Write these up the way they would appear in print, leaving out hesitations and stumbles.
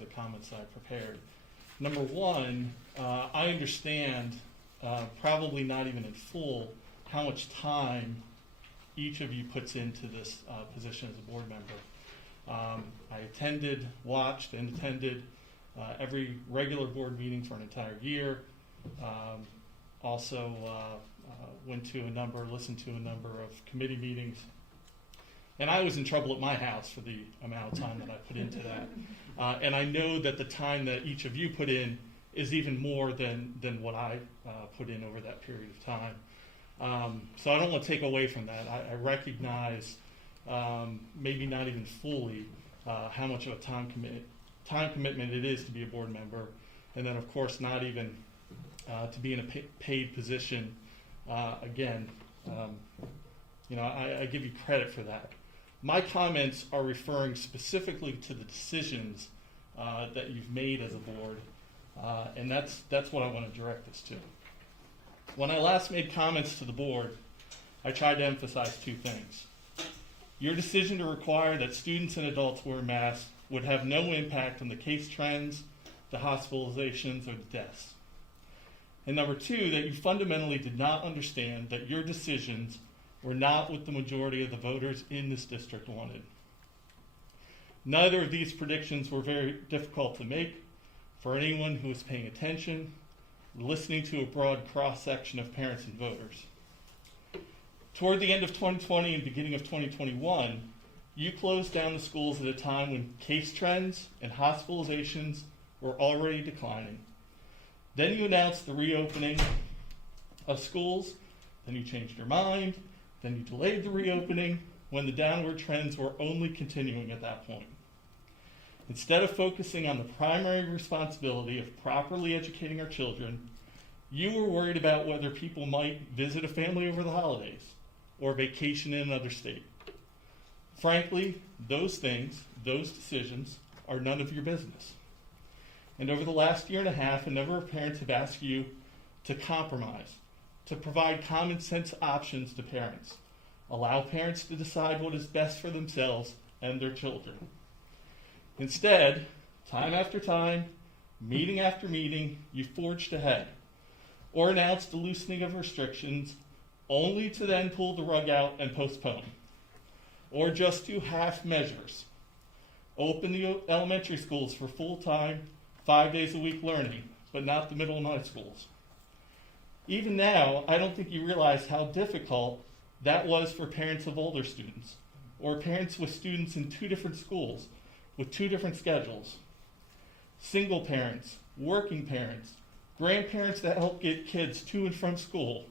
of the comments I prepared. Number one, I understand, probably not even in full, how much time each of you puts into this position as a board member. I watched and attended every regular board meeting for an entire year. Also listened to a number of committee meetings. And I was in trouble at my house for the amount of time that I put into that. And I know that the time that each of you put in is even more than what I put in over that period of time. So I don't want to take away from that. I recognize, maybe not even fully, how much of a time commitment it is to be a board member, and then of course not even to be in a paid position. Again, I give you credit for that. My comments are referring specifically to the decisions that you've made as a board, and that's what I want to direct this to. When I last made comments to the board, I tried to emphasize two things. Your decision to require that students and adults wear masks would have no impact on the case trends, the hospitalizations, or the deaths. And number two, that you fundamentally did not understand that your decisions were not what the majority of the voters in this district wanted. Neither of these predictions were very difficult to make for anyone who was paying attention, listening to a broad cross-section of parents and voters. Toward the end of 2020 and beginning of 2021, you closed down the schools at a time when case trends and hospitalizations were already declining. Then you announced the reopening of schools, then you changed your mind, then you delayed the reopening when the downward trends were only continuing at that point. Instead of focusing on the primary responsibility of properly educating our children, you were worried about whether people might visit a family over the holidays or vacation in another state. Frankly, those decisions, are none of your business. And over the last year and a half, a number of parents have asked you to compromise, to provide common sense options to parents, allow parents to decide what is best for themselves and their children. Instead, time after time, meeting after meeting, you forged ahead or announced the loosening of restrictions only to then pull the rug out and postpone, or just do half measures. Open the elementary schools for full-time, 5 days a week learning, but not the middle and high schools. Even now, I don't think you realize how difficult that was for parents of older students, or parents with students in 2 different schools with 2 different schedules. Single parents, working parents, grandparents that help get kids to and from school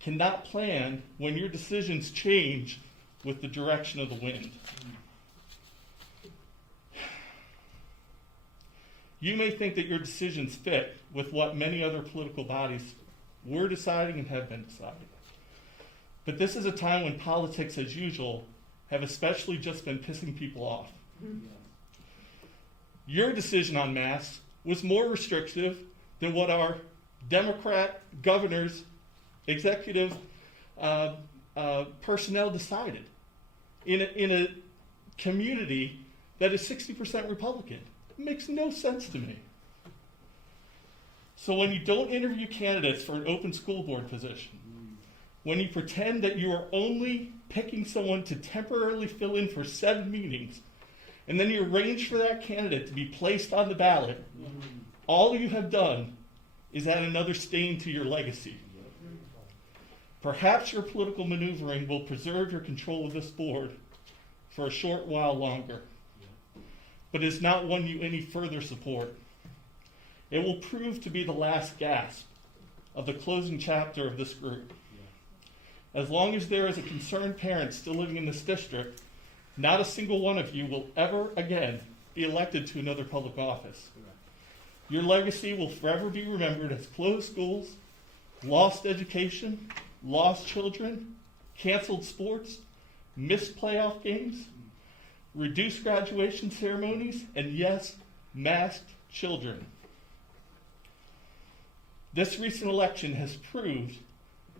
cannot plan when your decisions change with the direction of the wind. You may think that your decisions fit with what many other political bodies were deciding and have been deciding. But this is a time when politics, as usual, have especially just been pissing people off. Your decision on masks was more restrictive than what our Democrat governors, executive personnel decided in a community that is 60% Republican. It makes no sense to me. So when you don't interview candidates for an open school board position, when you pretend that you are only picking someone to temporarily fill in for 7 meetings, and then you arrange for that candidate to be placed on the ballot, all you have done is add another stain to your legacy. Perhaps your political maneuvering will preserve your control of this board for a short while longer, but is not one you any further support. It will prove to be the last gasp of the closing chapter of this group. As long as there is a concerned parent still living in this district, not a single one of you will ever again be elected to another public office. Your legacy will forever be remembered as closed schools, lost education, lost children, canceled sports, missed playoff games, reduced graduation ceremonies, and yes, masked children. This recent election has proved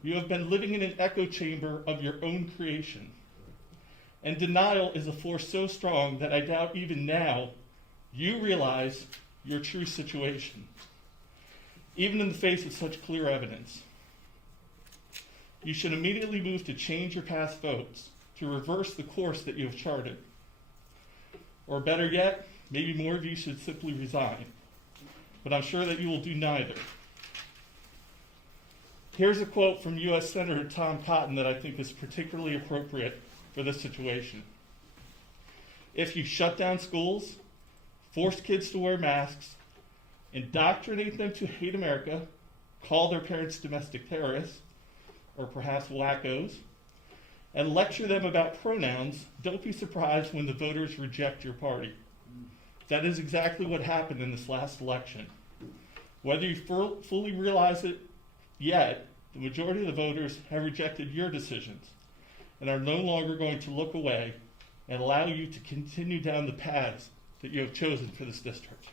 you have been living in an echo chamber of your own creation. And denial is a force so strong that I doubt even now you realize your true situation, even in the face of such clear evidence. You should immediately move to change your past votes, to reverse the course that you have charted. Or better yet, maybe more of you should simply resign. But I'm sure that you will do neither. Here's a quote from U.S. Senator Tom Cotton that I think is particularly appropriate for this situation. If you shut down schools, force kids to wear masks, indoctrinate them to hate America, call their parents domestic terrorists, or perhaps wackos, and lecture them about pronouns, don't be surprised when the voters reject your party. That is exactly what happened in this last election. Whether you fully realize it yet, the majority of the voters have rejected your decisions and are no longer going to look away and allow you to continue down the paths that you have chosen for this district.